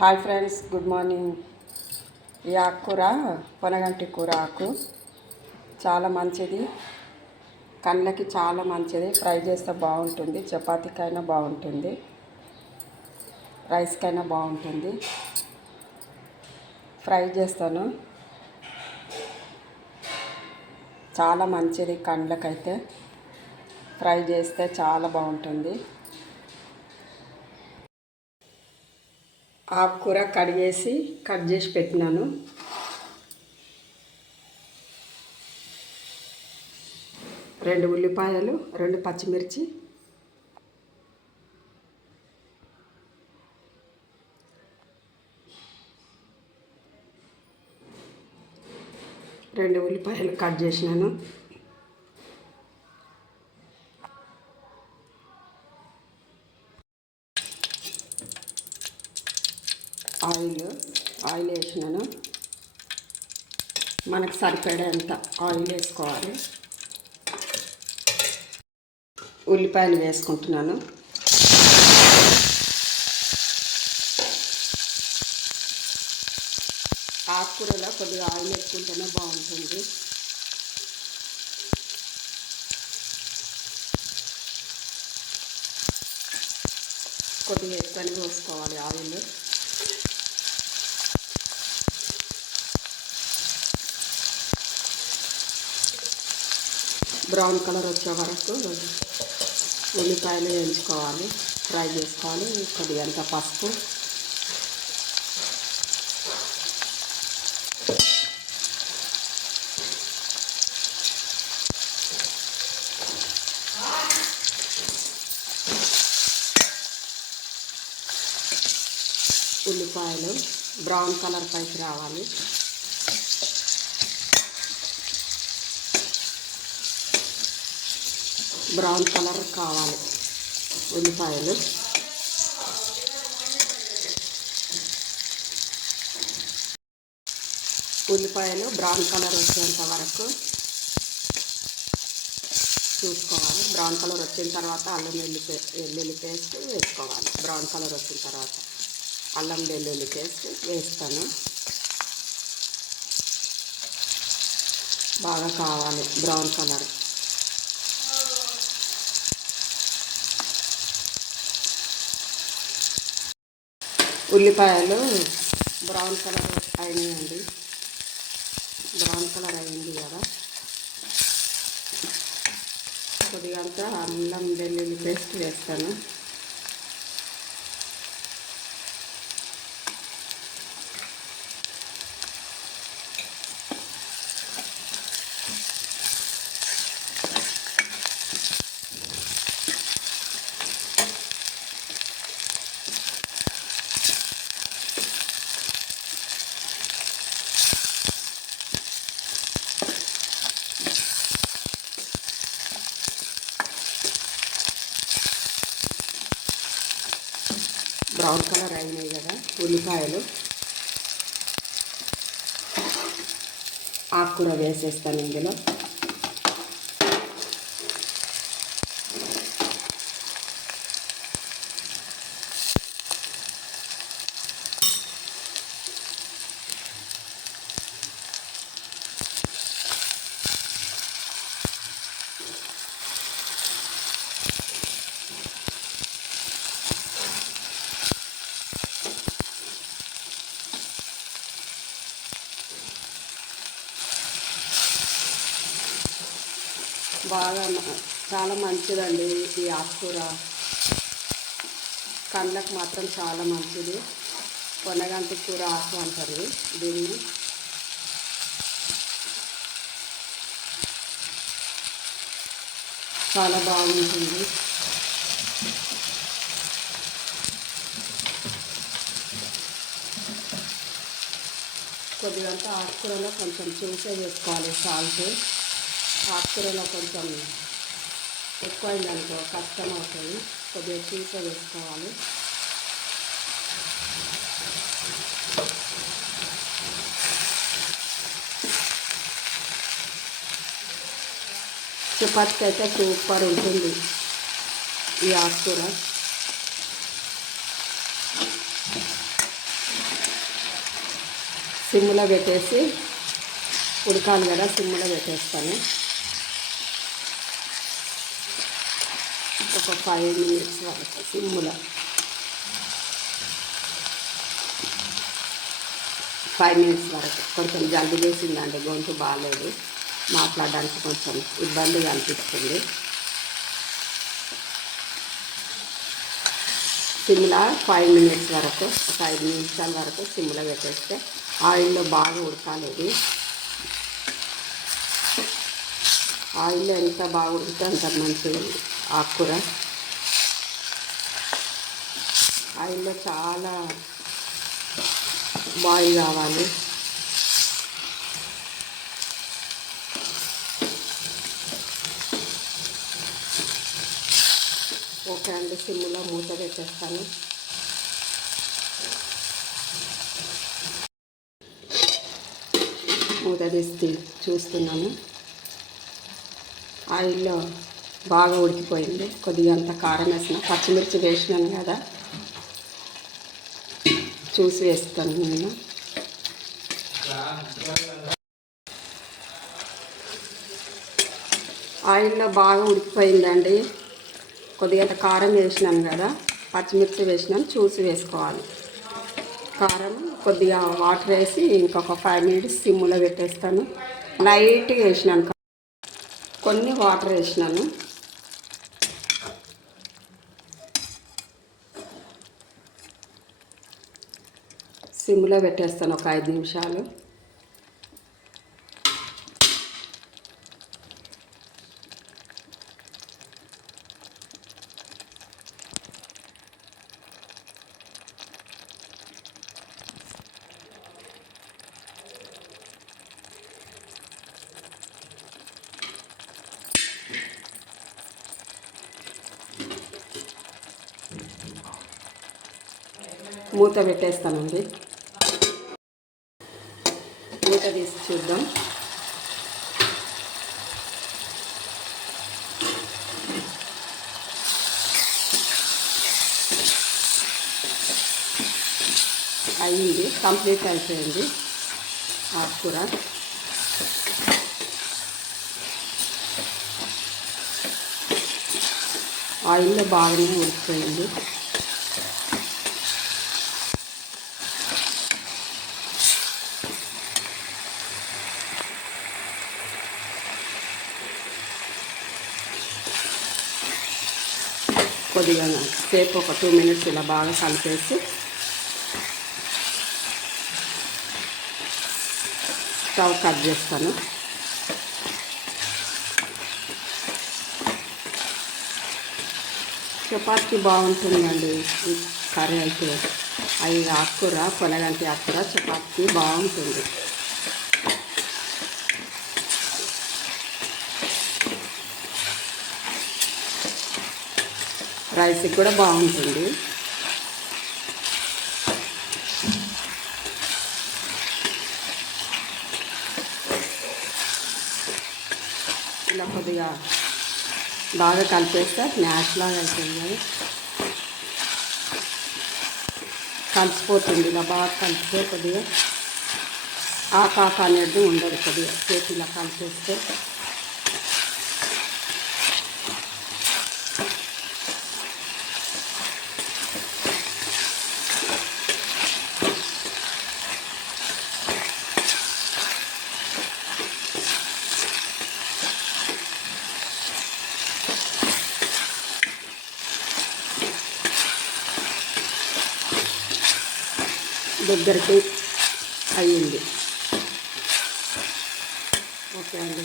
Hi friends good morning. ఈ ఆకుకూర పొనగంటి కూర ఆకు. చాలా మంచిది. కళ్ళకి చాలా మంచిది. ఫ్రై చేస్తే బాగుంటుంది. చపాతీకైనా బాగుంటుంది. రైస్కైనా బాగుంటుంది. ఫ్రై చేస్తాను. చాలా మంచిది కళ్ళకైతే. ఫ్రై చేస్తే చాలా బాగుంటుంది. ఆకుకూర కడిగేసి కట్ చేసి పెట్టినాను. రెండు ఉల్లిపాయలు రెండు పచ్చిమిర్చి. రెండు ఉల్లిపాయలు కట్ చేసినాను. ఆయిల్ ఆయిల్ వేసినాను. మనకు సరిపడేంత ఆయిల్ వేసుకోవాలి. ఉల్లిపాయలు వేసుకుంటున్నాను. ఆకుకూరలో కొద్దిగా ఆయిల్ వేసుకుంటేనే బాగుంటుంది. కొద్దిగా ఎక్కువనే పోసుకోవాలి ఆయిల్. బ్రౌన్ కలర్ వచ్చే వరకు ఉల్లిపాయలు వేయించుకోవాలి ఫ్రై చేసుకోవాలి కొద్దిగా అంత పసుపు. ఉల్లిపాయలు బ్రౌన్ కలర్ పైకి రావాలి. బ్రౌన్ కలర్ కావాలి ఉల్లిపాయలు. ఉల్లిపాయలు బ్రౌన్ కలర్ వచ్చేంత వరకు చూసుకోవాలి. బ్రౌన్ కలర్ వచ్చిన తర్వాత అల్లం వెల్లుల్లి వెల్లుల్లి పేస్ట్ వేసుకోవాలి. బ్రౌన్ కలర్ వచ్చిన తర్వాత అల్లం వెల్లుల్లి పేస్ట్ వేస్తాను. బాగా కావాలి బ్రౌన్ కలర్. ఉల్లిపాయలు బ్రౌన్ కలర్ అయినాయండి. బ్రౌన్ కలర్ అయింది కదా. కొద్దిగా అంతా అల్లం వెల్లుల్లి పేస్ట్ వేస్తాను బ్రౌన్ కలర్ అయినాయి కదా ఉల్లిపాయలు ఆకుకూర వేసేస్తాను ఇందులో. బాగా చాలా మంచిదండి ఈ ఆకుకూర. కళ్ళకు మాత్రం చాలా మంచిది. కొనగంటి కూర ఆకు అంటారు. దీన్ని చాలా బాగుంటుంది. కొద్దిగంత ఆకుకూరలో కొంచెం చూసే వేసుకోవాలి సాల్ట్. ఆకుకూరలో కొంచెం ఎక్కువైందనుకో కష్టం అవుతుంది కొద్దిగా చీస వేసుకోవాలి. చపాతీకి అయితే సూపర్ ఉంటుంది ఈ ఆకుకూర. సిమ్లో పెట్టేసి ఉడకాలి కదా సిమ్లో పెట్టేస్తాను. ఒక ఫైవ్ మినిట్స్ వరకు సిమ్లో ఫైవ్ మినిట్స్ వరకు. కొంచెం జల్దీ చేసిందండి గొంతు బాగాలేదు మాట్లాడడానికి కొంచెం ఇబ్బందిగా అనిపిస్తుంది. సిమ్ల ఫైవ్ మినిట్స్ వరకు ఒక ఐదు నిమిషాల వరకు సిమ్లో పెట్టేస్తే ఆయిల్లో బాగా ఉడకాలి ఇది ఆయిల్లో ఎంత బాగా ఉడికితే అంత మంచిది ఆకుకూర. ఆయిల్లో చాలా బాయిల్ కావాలి. ఓకే అండి సిమ్లో మూత పెట్టేస్తాను. మూత తీసి చూస్తున్నాను. ఆయిల్లో బాగా ఉడికిపోయింది. కొద్దిగా అంత కారం వేసిన పచ్చిమిర్చి వేసినాను కదా. చూసి వేస్తాను నేను. ఆయిల్లో బాగా ఉడికిపోయిందండి. కొద్దిగా అంత కారం వేసినాను కదా. పచ్చిమిర్చి వేసినాను చూసి వేసుకోవాలి. కారం కొద్దిగా వాటర్ వేసి ఇంకొక ఫైవ్ మినిట్స్ సిమ్లో పెట్టేస్తాను. లైట్గా వేసినాను. కొన్ని వాటర్ వేసినాను. సిమ్లో పెట్టేస్తాను ఒక ఐదు నిమిషాలు. మూత పెట్టేస్తానండి. మూత తీసి చూద్దాం. అయ్యింది కంప్లీట్ అయిపోయింది ఆకుకూర ఆయిల్లో బాగానే ఉడికిపోయింది. కొద్దిగా సేపు ఒక టూ మినిట్స్ ఇలా బాగా కలిపేసి స్టవ్ కట్ చేస్తాను. చపాతీకి బాగుంటుందండి ఈ కర్రీ అయితే. అవి ఆకుకూర పొలగంటి ఆకుకూర చపాతీ బాగుంటుంది. రైస్కి కూడా బాగుంటుంది. ఇలా కొద్దిగా బాగా కలిపేస్తే మ్యాష్ లాగా అవుతుంది కలిసిపోతుంది ఇలా బాగా కలిపితే కొద్దిగా ఆకాక అనేది ఉండదు కొద్దిగా. చేతిలో కలిపేస్తే దగ్గరికి అయ్యింది. ఓకే అండి.